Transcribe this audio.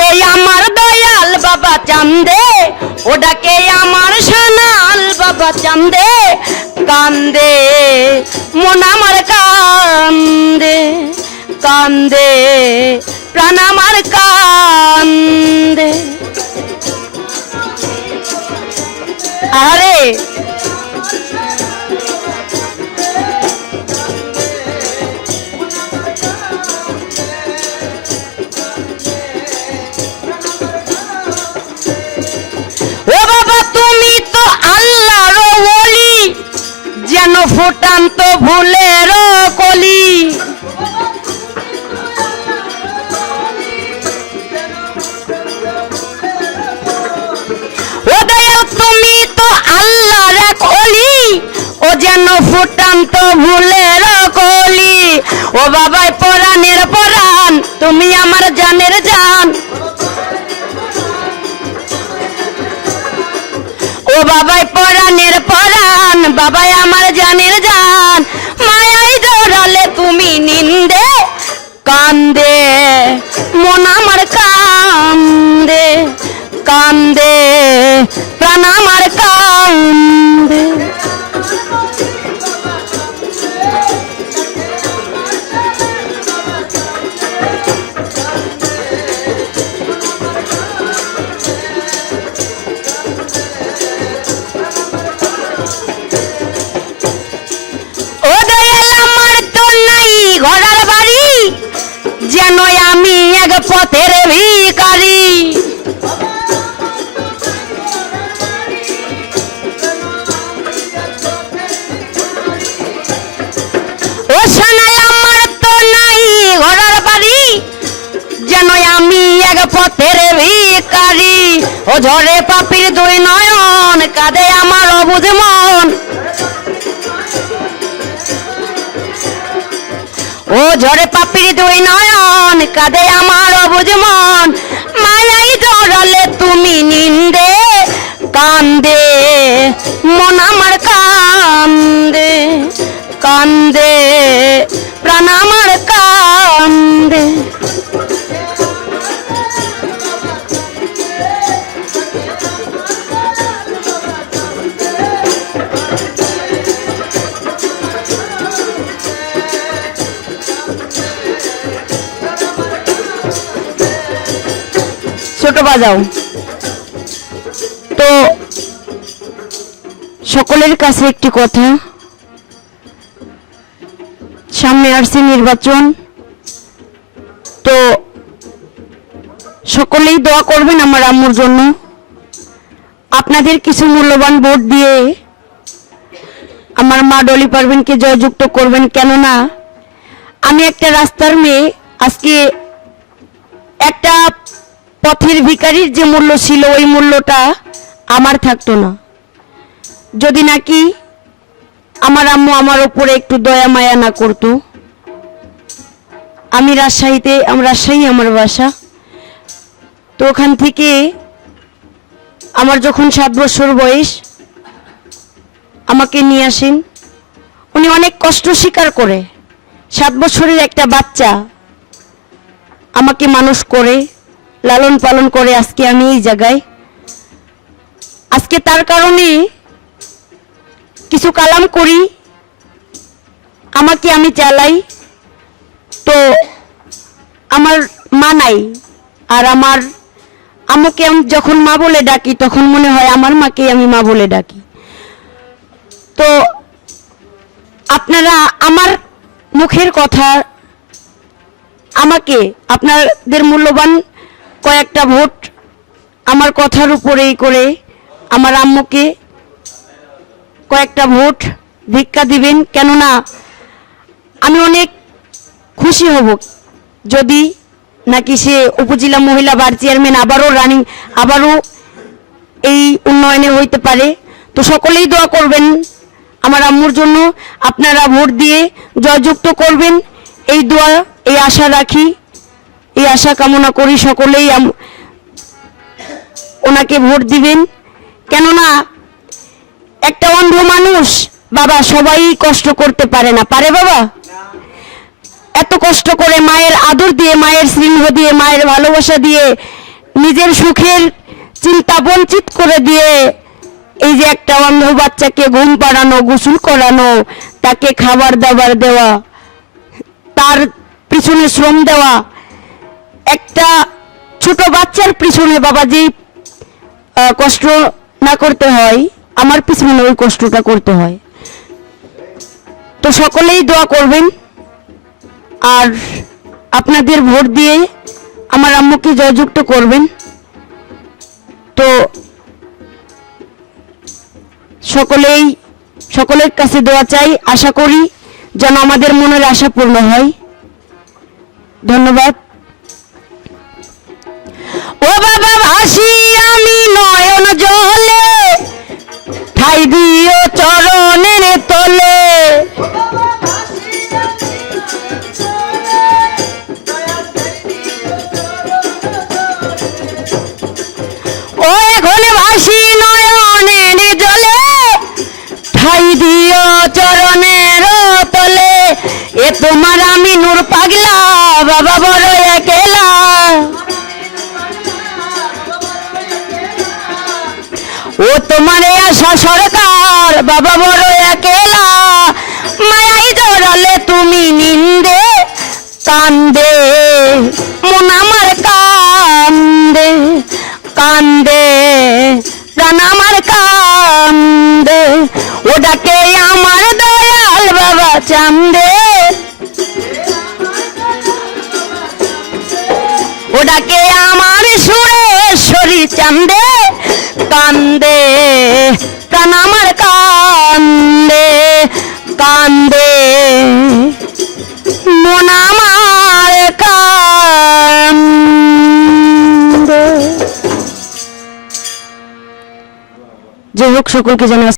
ডাকে আমার দয়াল বাবা চান্দে ও ডাকে আমার সানাল বাবা চান্দে, কান্দে, মন আমার কান্দে কান্দে, প্রাণ আমার কান্দে। আরে ফুটান্ত ভুলের কলি। তুমি তো আল্লাহর এক অলি। ও যেন ফুটান্ত ভুলের কলি। ও বাবাই, পরাণের পরাণ, তুমি আমার জানের জান। বাবাই পরাণের পরাণ, বাবাই আমার জানের জান। মায়াই জড়ালে তুমি নিন্দে, কান্দে, মন আমার কান্দে কান্দে, প্রাণ আমার কান্দে। পথের ভিকারি ও ঝরে পাপির দুই নয়ন কাঁদে আমার অবুঝ মন। ও ঝরে পাপির দুই নয়ন, কাঁদে আমার অবুজমন মায়াই জড়ালে তুমি নিন্দে, কান্দে, মন আমার কান্দে কান্দে, প্রাণ ছোট বাজাও। তো সকলের কাছে একটি কথা। সামনে আসছে নির্বাচন। তো সকলেই দোয়া করবেন আমার আম্মুর জন্য। আপনাদের কিছু মূল্যবান ভোট দিয়ে আমার মা ডলি পারবেনকে জয়যুক্ত করবেন। কেননা, আমি একটা রাস্তার মেয়ে। আজকে একটা পথের ভিখারির যে মূল্য ছিল, ওই মূল্যটা আমার থাকতো না। যদি নাকি আমার আম্মু আমার উপরে একটু দয়া মায়া না করতো, আমি রাজশাহীতে আমার রাজশাহী আমার বাসা। তো ওখান থেকে আমার যখন সাত বছর বয়স, আমাকে নিয়ে আসেন। উনি অনেক কষ্ট স্বীকার করে। সাত বছরের একটা বাচ্চা আমাকে মানুষ করে। লালন পালন করে আজকে আমি এই জায়গায়। আজকে তার কারণে কিছু কালাম করি, আমাকে আমি চালাই তো আমার মা নাই, আর আমার আমাকে আমি যখন মা বলে ডাকি, তখন মনে হয় আমার মাকে আমি মা বলে ডাকি। তো আপনারা আমার মুখের কথা, আমাকে আপনাদের মূল্যবান কয়েকটা ভোট আমার কথার উপরেই করে আমার আম্মুকে কয়েকটা ভোট ভিক্ষা দিবেন। কেননা আমি অনেক খুশি হব যদি নাকি সে উপজেলা মহিলা বার চেয়ারম্যান আবারও রানিং, আবারও এই উন্নয়নে হইতে পারে। তো সকলেই দোয়া করবেন আমার আম্মুর জন্য। আপনারা ভোট দিয়ে জয়যুক্ত করবেন। এই দোয়া, এই আশা রাখি এই আশা কামনা করি সকলেই ওনাকে ভোট দিবেন। কেননা, একটা অন্ধ মানুষ, বাবা, সবাই কষ্ট করতে পারে না। পারে বাবা? এত কষ্ট করে মায়ের আদর দিয়ে, মায়ের স্নেহ দিয়ে, মায়ের ভালোবাসা দিয়ে, নিজের সুখের চিন্তা বঞ্চিত করে দিয়ে, এই যে একটা অন্ধ বাচ্চাকে ঘুম পাড়ানো, গোসল করানো, তাকে খাবার দাবার দেওয়া, তার পিছনে শ্রম দেওয়া একটা ছোট বাচ্চার পিছনে বাবা যে কষ্ট না করতে হয়, আমার পিছনে ওই কষ্টটা করতে হয়। তো সকলেই দোয়া করবেন। আর আপনাদের ভোট দিয়ে আমার আম্মুকে জয়যুক্ত করবেন। তো সকলেই, সকলের কাছে দোয়া চাই, আশা করি যেন আমাদের মনের আশা পূর্ণ হয়। ধন্যবাদ। দিও চরণের তলে। ও এখন ভাসি নয়নের জলে ঠাই দিও চরণের তলে। এ তোমার আমি নূর পাগলা, বাবা বড় ও তোমার আশা সরকার, বাবা বড় একেলা। মায়াই জড়ালে তুমি নিন্দে, কান্দে, মন আমার কান্দে কান্দে, প্রাণ আমার কান্দে। ওটাকে আমার দয়াল বাবা চান্দে। ওটাকে আমার সুরেশ্বরী চান্দে। কান্দে প্রাণ আমার কান্দে কান্দে। মন আমার কান্দে। যে হোক সকলকে জানা